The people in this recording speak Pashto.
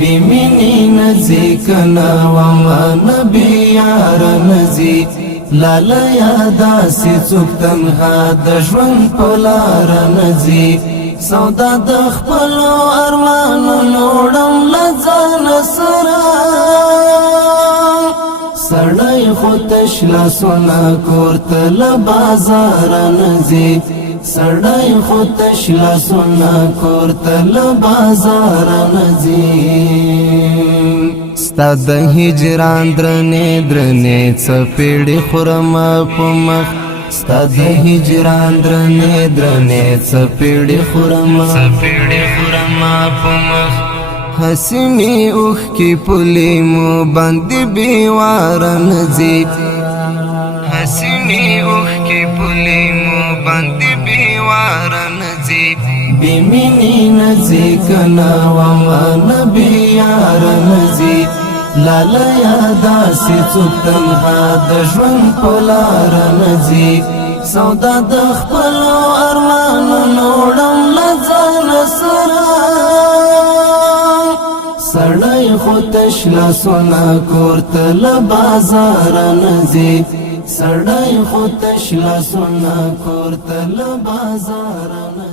بیمینی نزی کنا وما نبی یار نزی لالیا داسی چوک تنها دشون پلار نزی سودا دخپلو ارمانو نوڑم لزان سرا سڑای خودش لاسونا کورتل بازار نزی سڑای خودش لاسونا کورتل بازار نزی ستا د هجران درنه درنه چپیڑی خورم پمخ ستا د هجران درنه درنه چپیڑی خورم پمخ حسینی اوخ کی پولی مو باندې بیوار نزی حسینی اوخ کی پولی مو باندې بیوار نزی بیمینی نزی کنا وما نبی یار نزی لالیا داسی چوک تنها دشون پلار نزی سودا دخپلو ارمانو نوڑم لزان سرا سڑای خودش لاسونا کورتل بازار نزی سڑای خودش لاسونا کورتل بازار نزی